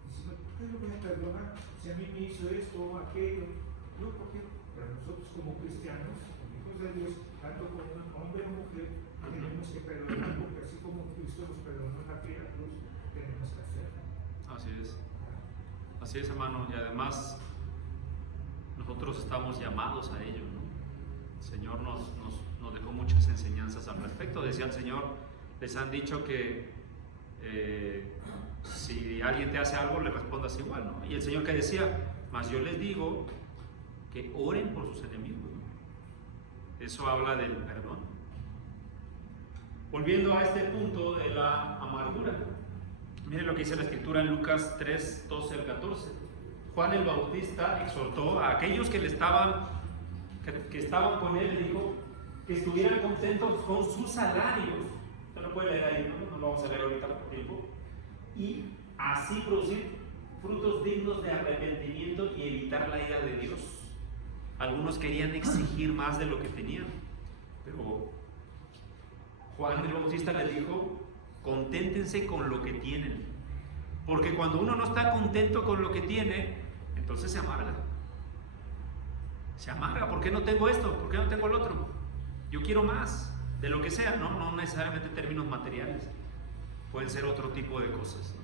diciendo, ¿por qué lo voy a perdonar? Si a mí me hizo esto o aquello, no, porque para nosotros como cristianos, como hijos de Dios, tanto como hombre o mujer, tenemos que perdonar, porque así como Cristo nos perdonó en aquella cruz, tenemos que hacerlo. Así es, hermano, y además nosotros estamos llamados a ello, ¿no? El Señor nos dejó muchas enseñanzas al respecto. Decía el Señor, les han dicho que Si alguien te hace algo, le respondas igual, ¿no? Y el Señor que decía, mas yo les digo que oren por sus enemigos, ¿no? Eso habla del perdón. Volviendo a este punto de la amargura, miren lo que dice la Escritura en Lucas 3, 12 al 14. Juan el Bautista exhortó a aquellos que estaban con él, le dijo que estuvieran contentos con sus salarios. Usted lo puede leer ahí, no lo vamos a leer ahorita por tiempo. Y así producir frutos dignos de arrepentimiento y evitar la ira de Dios. Algunos querían exigir más de lo que tenían, pero Juan el Bautista les dijo, conténtense con lo que tienen, porque cuando uno no está contento con lo que tiene, entonces se amarga. Se amarga, ¿por qué no tengo esto? ¿Por qué no tengo el otro? Yo quiero más, de lo que sea, no necesariamente términos materiales, pueden ser otro tipo de cosas, ¿no?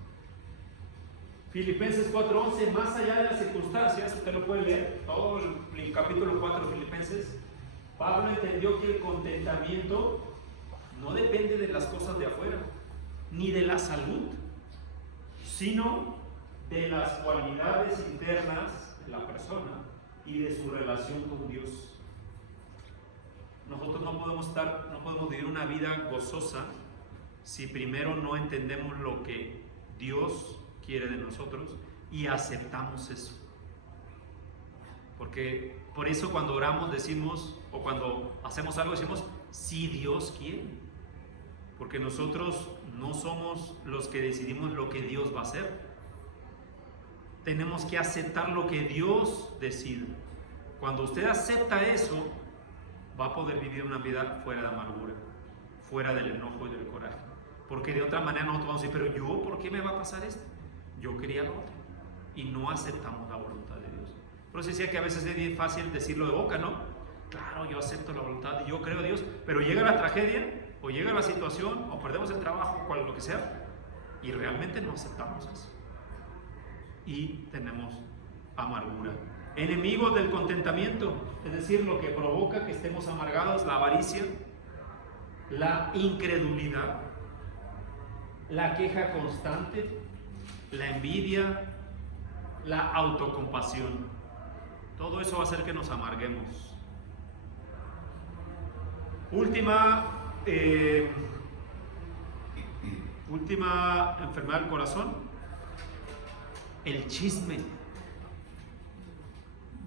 Filipenses 4:11, más allá de las circunstancias, usted lo puede leer, todo el capítulo 4 de Filipenses, Pablo entendió que el contentamiento no depende de las cosas de afuera, ni de la salud, sino de las cualidades internas de la persona y de su relación con Dios. Nosotros no podemos vivir una vida gozosa si primero no entendemos lo que Dios quiere de nosotros y aceptamos eso. Porque por eso cuando oramos decimos, o cuando hacemos algo decimos, si Dios quiere. Porque nosotros no somos los que decidimos lo que Dios va a hacer. Tenemos que aceptar lo que Dios decide. Cuando usted acepta eso, va a poder vivir una vida fuera de amargura, fuera del enojo y del coraje. Porque de otra manera nosotros vamos a decir, pero yo, ¿por qué me va a pasar esto? Yo quería lo otro. Y no aceptamos la voluntad de Dios. Por eso decía que a veces es bien fácil decirlo de boca, ¿no? Claro, yo acepto la voluntad y yo creo a Dios, pero llega la tragedia, o llega la situación, o perdemos el trabajo, lo que sea, y realmente no aceptamos eso. Y tenemos amargura. Enemigos del contentamiento, es decir, lo que provoca que estemos amargados, la avaricia, la incredulidad, la queja constante, la envidia, la autocompasión. Todo eso va a hacer que nos amarguemos. Última enfermedad del corazón, el chisme.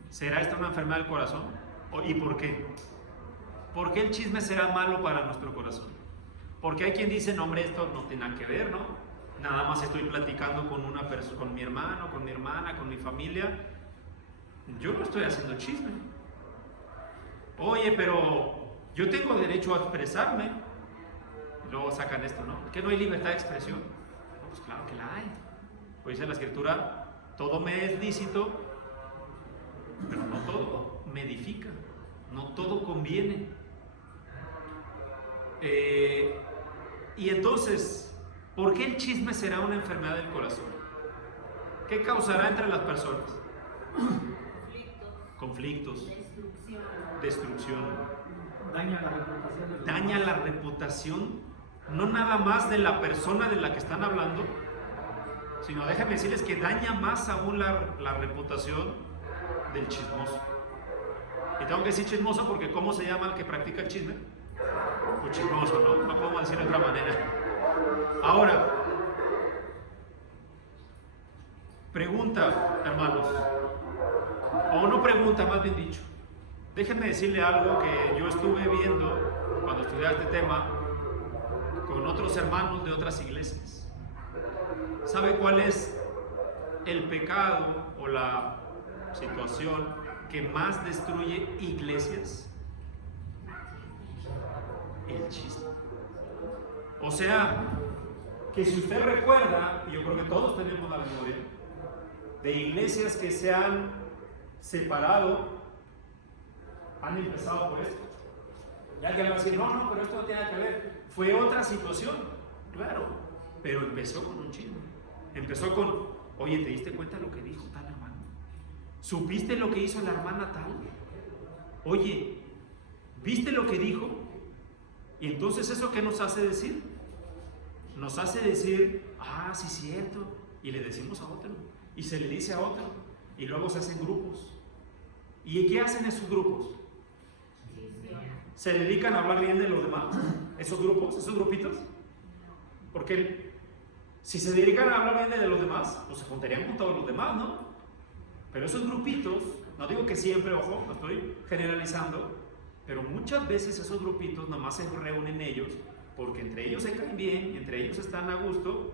¿Será esta una enfermedad del corazón? ¿Y por qué? ¿Por qué el chisme será malo para nuestro corazón? Porque hay quien dice, no hombre, esto no tiene nada que ver, ¿no? Nada más estoy platicando con una persona, con mi hermano, con mi hermana, con mi familia. Yo no estoy haciendo chisme. Oye, pero yo tengo derecho a expresarme. Y luego sacan esto, ¿no? ¿Que no hay libertad de expresión? No, pues claro que la hay. Pues dice la Escritura, todo me es lícito, pero no todo me edifica, no todo conviene. Y entonces, ¿por qué el chisme será una enfermedad del corazón? ¿Qué causará entre las personas? Conflictos, destrucción. Daña la reputación, no nada más de la persona de la que están hablando, sino déjenme decirles que daña más aún la reputación del chismoso. Y tengo que decir chismoso porque ¿cómo se llama el que practica el chisme? Pues chismoso, ¿no? No podemos decir de otra manera. Ahora, pregunta, hermanos, o no pregunta, más bien dicho. Déjenme decirle algo que yo estuve viendo cuando estudiaba este tema con otros hermanos de otras iglesias. ¿Sabe cuál es el pecado o la situación que más destruye iglesias? El chisme. O sea, que si usted recuerda, y yo creo que todos tenemos la memoria, de iglesias que se han separado, han empezado por esto. Ya que le va a decir, no, pero esto no tiene nada que ver. Fue otra situación, claro, pero empezó con un chisme. Empezó con, oye, ¿te diste cuenta de lo que dijo tal hermano? ¿Supiste lo que hizo la hermana tal? Oye, ¿viste lo que dijo? Y entonces, ¿eso qué nos hace decir? nos hace decir, ah, sí, cierto, y le decimos a otro, y se le dice a otro, y luego se hacen grupos. ¿Y qué hacen esos grupos? ¿Se dedican a hablar bien de los demás? ¿Esos grupos, esos grupitos? Porque si se dedican a hablar bien de los demás, pues se juntarían con todos los demás, ¿no? Pero esos grupitos, no digo que siempre, ojo, no estoy generalizando, pero muchas veces esos grupitos nomás se reúnen ellos porque entre ellos se caen bien, entre ellos están a gusto,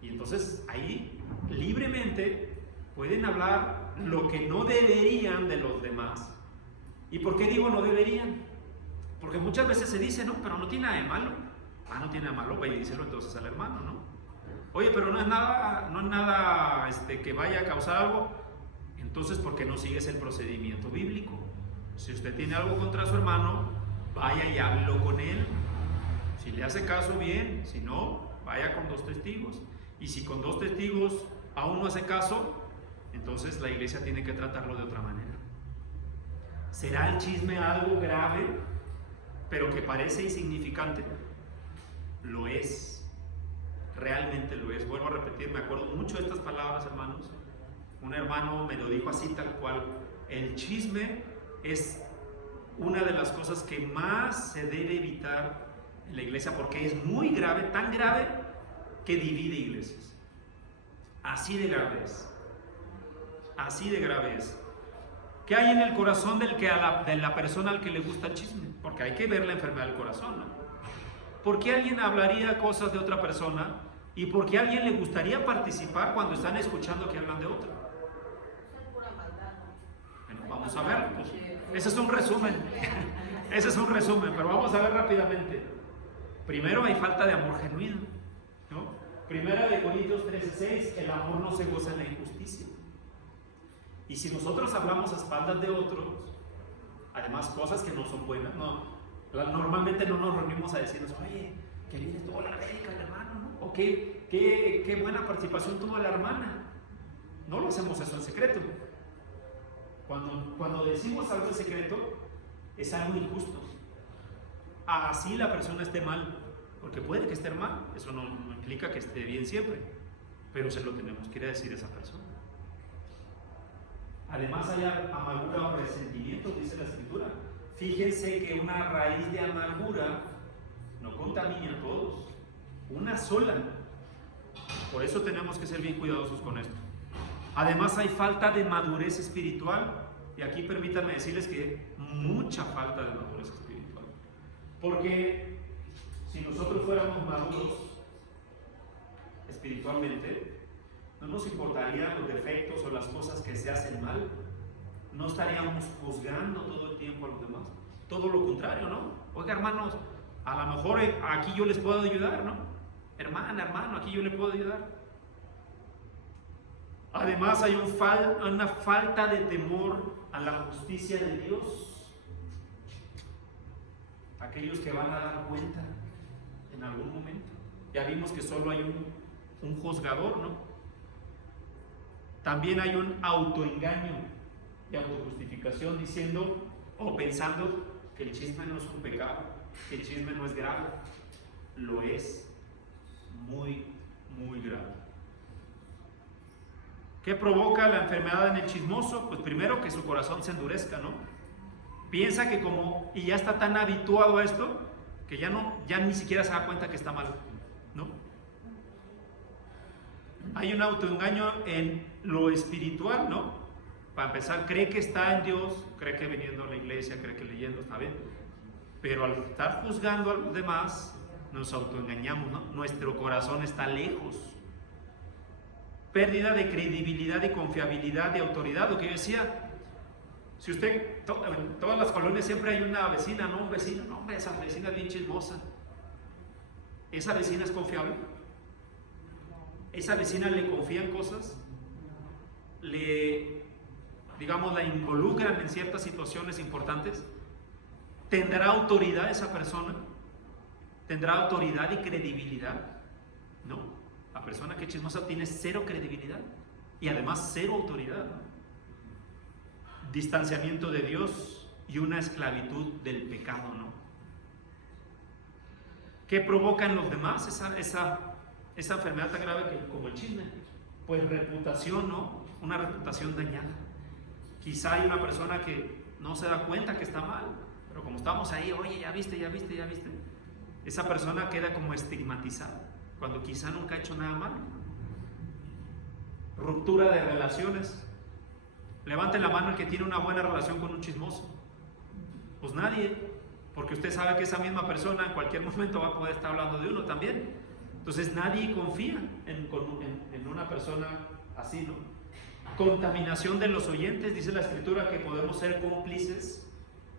y entonces ahí libremente pueden hablar lo que no deberían de los demás. ¿Y por qué digo no deberían? Porque muchas veces se dice, no, pero no tiene nada de malo. Ah, no tiene nada de malo, vaya y díselo entonces al hermano, ¿no? Oye, pero no es nada que vaya a causar algo. Entonces, ¿por qué no sigues el procedimiento bíblico? Si usted tiene algo contra su hermano, vaya y háblelo con él. Si le hace caso, bien. Si no, vaya con 2 testigos. Y si con 2 testigos aún no hace caso, entonces la iglesia tiene que tratarlo de otra manera. ¿Será el chisme algo grave, pero que parece insignificante? Lo es. Realmente lo es. Vuelvo a repetir, me acuerdo mucho de estas palabras, hermanos. Un hermano me lo dijo así tal cual: el chisme es una de las cosas que más se debe evitar en la iglesia, porque es muy grave, tan grave que divide iglesias. Así de grave es. Así de grave es. ¿Qué hay en el corazón de la persona al que le gusta el chisme? Porque hay que ver la enfermedad del corazón, ¿no? ¿Por qué alguien hablaría cosas de otra persona? ¿Y por qué a alguien le gustaría participar cuando están escuchando que hablan de otra? Bueno, vamos a ver. Pues, ese es un resumen. Ese es un resumen, pero vamos a ver rápidamente. Primero, hay falta de amor genuino, ¿no? Primera de Corintios 13:6, el amor no se goza en la injusticia. Y si nosotros hablamos a espaldas de otros, además cosas que no son buenas, normalmente no nos reunimos a decirnos, oye, que viene toda la prédica del hermano, ¿no? O qué buena participación tuvo la hermana. No lo hacemos eso en secreto. Cuando decimos algo en secreto, es algo injusto. Así la persona esté mal, porque puede que esté mal, eso no implica que esté bien siempre, pero se lo tenemos que ir a decir a esa persona. Además hay amargura o resentimiento, dice la Escritura. Fíjense que una raíz de amargura no contamina a todos, una sola. Por eso tenemos que ser bien cuidadosos con esto. Además hay falta de madurez espiritual, y aquí permítanme decirles que mucha falta de madurez espiritual. Porque si nosotros fuéramos maduros espiritualmente, no nos importarían los defectos o las cosas que se hacen mal. No estaríamos juzgando todo el tiempo a los demás. Todo lo contrario, ¿no? Oiga, hermanos, a lo mejor aquí yo les puedo ayudar, ¿no? Hermana, hermano, aquí yo le puedo ayudar. Además hay una falta de temor a la justicia de Dios. Aquellos que van a dar cuenta en algún momento. Ya vimos que solo hay un juzgador, ¿no? También hay un autoengaño de autojustificación diciendo o pensando que el chisme no es un pecado, que el chisme no es grave. Lo es muy, muy grave. ¿Qué provoca la enfermedad en el chismoso? Pues primero que su corazón se endurezca, ¿no? Piensa que y ya está tan habituado a esto, que ya ni siquiera se da cuenta que está mal, ¿no? Hay un autoengaño en lo espiritual, ¿no? Para empezar, cree que está en Dios, cree que viniendo a la iglesia, cree que leyendo está bien, pero al estar juzgando a los demás, nos autoengañamos, ¿no? Nuestro corazón está lejos. Pérdida de credibilidad y confiabilidad de autoridad, lo que yo decía. Si usted, en todas las colonias siempre hay una vecina, ¿no? Un vecino, no, hombre, esa vecina es bien chismosa. ¿Esa vecina es confiable? ¿Esa vecina le confían cosas? La involucran en ciertas situaciones importantes. ¿Tendrá autoridad esa persona? ¿Tendrá autoridad y credibilidad? No. La persona que es chismosa tiene cero credibilidad y además cero autoridad, ¿no? Distanciamiento de Dios y una esclavitud del pecado, ¿no? ¿Qué provoca en los demás esa esa enfermedad tan grave como el chisme. Pues reputación, ¿no? Una reputación dañada. Quizá hay una persona que no se da cuenta que está mal, pero como estamos ahí, oye, ya viste, esa persona queda como estigmatizada, cuando quizá nunca ha hecho nada malo. Ruptura de relaciones. Levante la mano el que tiene una buena relación con un chismoso. Pues nadie, porque usted sabe que esa misma persona en cualquier momento va a poder estar hablando de uno también. Entonces nadie confía en una persona así, ¿no? Contaminación de los oyentes. Dice la Escritura que podemos ser cómplices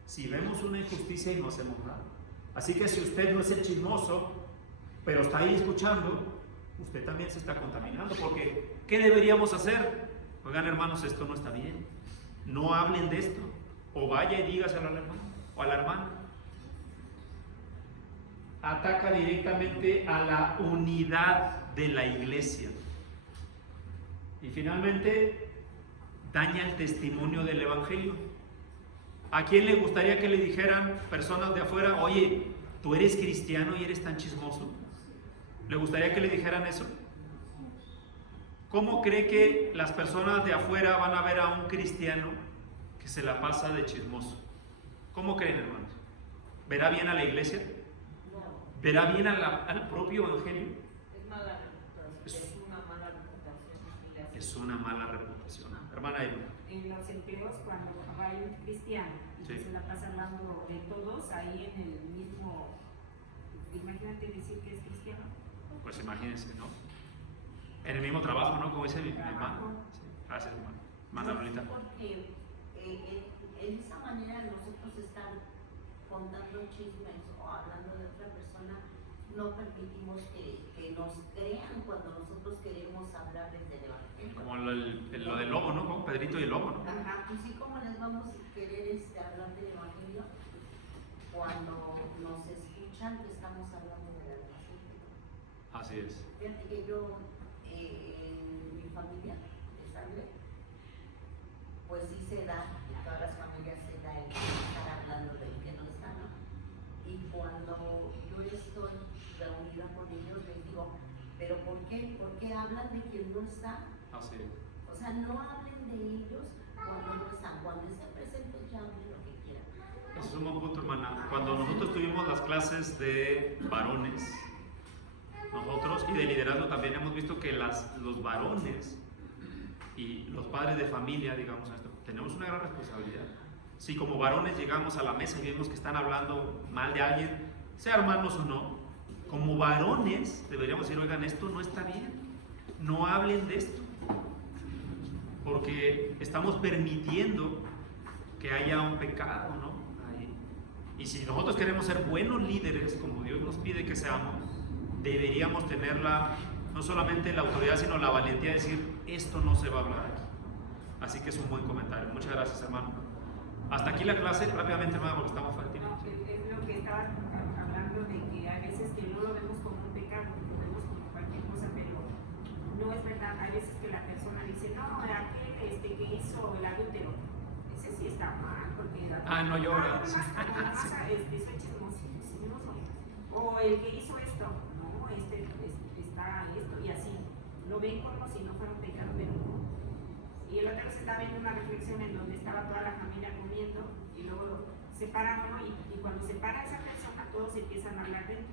si vemos una injusticia y no hacemos nada. Así que si usted no es el chismoso, pero está ahí escuchando, usted también se está contaminando, porque ¿qué deberíamos hacer? Oigan, hermanos, esto no está bien, no hablen de esto, o vaya y dígaselo al hermano o a la hermana. Ataca directamente a la unidad de la iglesia. Y finalmente, daña el testimonio del evangelio. ¿A quién le gustaría que le dijeran personas de afuera, oye, tú eres cristiano y eres tan chismoso? ¿Le gustaría que le dijeran eso? ¿Cómo cree que las personas de afuera van a ver a un cristiano que se la pasa de chismoso? ¿Cómo creen, hermanos? ¿Verá bien a la iglesia? ¿Verá bien al propio evangelio? Es mala reputación, es una mala reputación. Es una mala reputación. Hermana Irma. En los empleos, cuando va un cristiano y Sí. se la pasa hablando de todos, ahí en el mismo, imagínate decir que es cristiano. Pues imagínense, ¿no? En el mismo trabajo, ¿no? Como dice mi hermano. Sí. Gracias, hermano. Hermana Lolita. Porque en esa manera nosotros estar contando chismes o hablando de otra persona, no permitimos que nos crean cuando nosotros queremos hablar desde el evangelio. Como lo del lobo, ¿no? Como Pedrito y el lobo, ¿no? Ajá, pues sí, como les vamos a querer hablar del evangelio cuando nos escuchan que estamos hablando del evangelio. Así es. Fíjate que yo, en mi familia de sangre, pues sí se da, en todas las familias se da el estar hablando del que no está, ¿no? Y cuando yo estoy reunida con ellos, les digo, ¿pero por qué? ¿Por qué hablan de quien no está? Así es. O sea, no hablen de ellos cuando no están, cuando estén presentes ya hablen lo que quieran. Ese es un buen punto, hermana. Cuando nosotros tuvimos las clases de varones, nosotros, y de liderazgo también hemos visto que los varones y los padres de familia, digamos esto, tenemos una gran responsabilidad. Si como varones llegamos a la mesa y vemos que están hablando mal de alguien, sea hermanos o no, como varones deberíamos decir, oigan, esto no está bien, no hablen de esto, porque estamos permitiendo que haya un pecado, ¿no? Ahí. Y si nosotros queremos ser buenos líderes, como Dios nos pide que seamos, deberíamos tener no solamente la autoridad, sino la valentía de decir, esto no se va a hablar aquí. Así que es un buen comentario. Muchas gracias, hermano. Hasta aquí la clase, rápidamente, hermano, porque estamos faltando. No, es lo que estaba hablando de que a veces que no lo vemos como un pecado, lo vemos como cualquier cosa, pero no es verdad. Hay veces que la persona dice, no, aquel que hizo el adúltero, ese sí está mal, porque... No llora. Soy chismoso. O el que hizo esto, no, está esto, y así. Lo ven como si no fuera un pecado, pero no. Y el otro se estaba viendo una reflexión en donde estaba toda la familia comiendo y luego se para uno y cuando se para esa persona todos empiezan a hablar de él.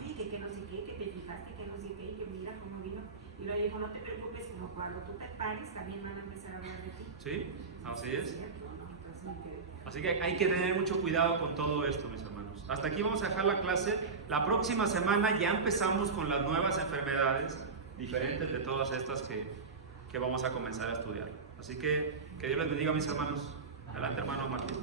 Oye, que no sé qué, que te fijaste, que no sé qué, que mira cómo vino. Y luego dijo, no te preocupes, sino cuando tú te pares también van a empezar a hablar de ti. Sí, así es. ¿Cierto? ¿No? Entonces, Así que hay que tener mucho cuidado con todo esto, mis hermanos. Hasta aquí vamos a dejar la clase. La próxima semana ya empezamos con las nuevas enfermedades, diferentes de todas estas que vamos a comenzar a estudiar. Así que Dios les bendiga, mis hermanos. Adelante, hermano Martín.